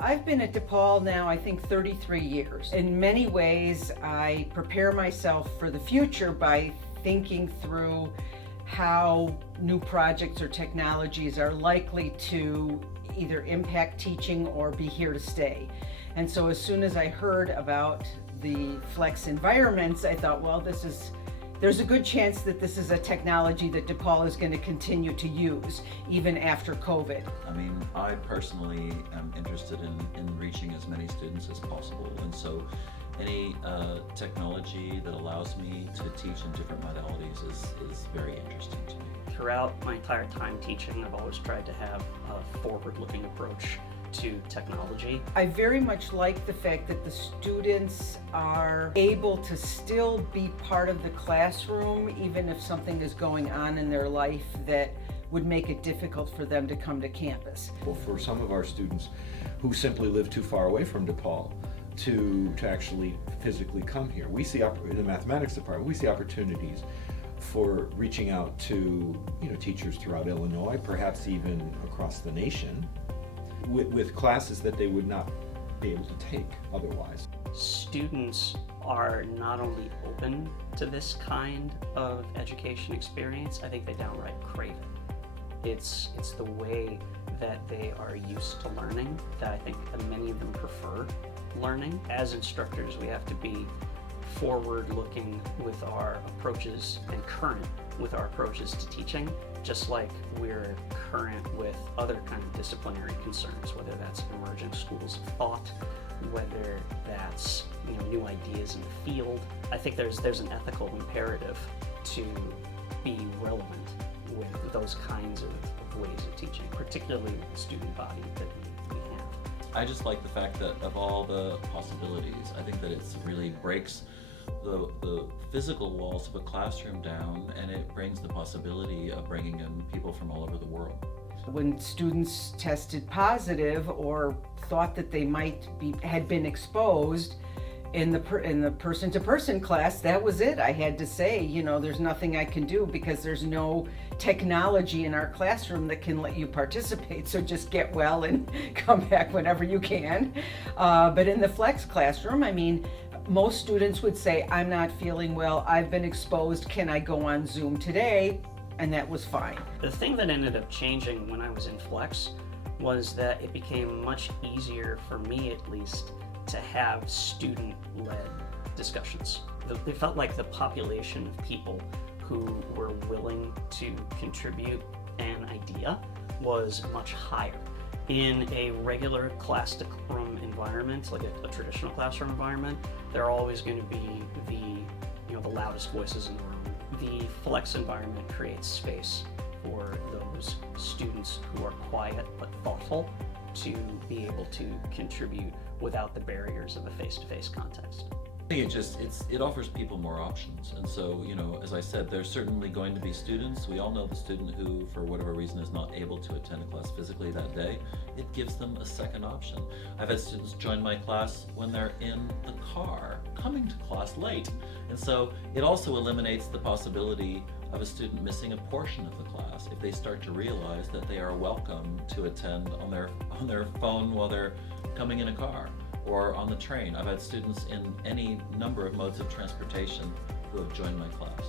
I've been at DePaul now, I think 33 years. In many ways, I prepare myself for the future by thinking through how new projects or technologies are likely to either impact teaching or be here to stay. And so as soon as I heard about the flex environments, I thought, well, there's a good chance that this is a technology that DePaul is going to continue to use even after COVID. I mean, I personally am interested in reaching as many students as possible, and so any technology that allows me to teach in different modalities is very interesting to me. Throughout my entire time teaching, I've always tried to have a forward-looking approach to technology. I very much like the fact that the students are able to still be part of the classroom even if something is going on in their life that would make it difficult for them to come to campus. Well, for some of our students who simply live too far away from DePaul to actually physically come here, we see in the mathematics department, we see opportunities for reaching out to teachers throughout Illinois, perhaps even across the nation, with classes that they would not be able to take otherwise. Students are not only open to this kind of education experience, I think they downright crave it. It's the way that they are used to learning that I think that many of them prefer learning. As instructors, we have to be forward-looking with our approaches and current with our approaches to teaching, just like we're current with other kind of disciplinary concerns, whether that's emerging schools of thought, whether that's new ideas in the field. I think there's an ethical imperative to be relevant with those kinds of ways of teaching, particularly with the student body that we have. I just like the fact that of all the possibilities, I think that it really breaks the physical walls of a classroom down, and it brings the possibility of bringing in people from all over the world. When students tested positive or thought that they had been exposed in the person-to-person class, that was it. I had to say, there's nothing I can do because there's no technology in our classroom that can let you participate. So just get well and come back whenever you can. But in the flex classroom, I mean, most students would say, I'm not feeling well, I've been exposed, can I go on Zoom today? And that was fine. The thing that ended up changing when I was in flex was that it became much easier for me, at least, to have student-led discussions. It felt like the population of people who were willing to contribute an idea was much higher. In a regular classroom environment, like a traditional classroom environment, there are always going to be the loudest voices in the room. The flex environment creates space for those students who are quiet but thoughtful to be able to contribute without the barriers of a face-to-face context. I think it offers people more options, and so as I said, there's certainly going to be students. We all know the student who, for whatever reason, is not able to attend a class physically that day. It gives them a second option. I've had students join my class when they're in the car coming to class late, and so it also eliminates the possibility of a student missing a portion of the class if they start to realize that they are welcome to attend on their phone while they're coming in a car or on the train. I've had students in any number of modes of transportation who have joined my class.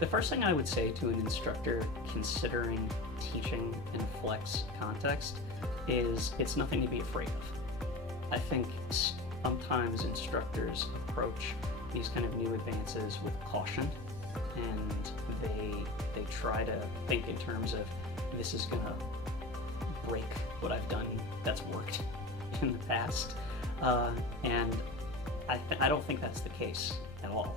The first thing I would say to an instructor considering teaching in a flex context is it's nothing to be afraid of. I think sometimes instructors approach these kind of new advances with caution, and they try to think in terms of, this is gonna break what I've done that's worked in the past. And I don't think that's the case at all.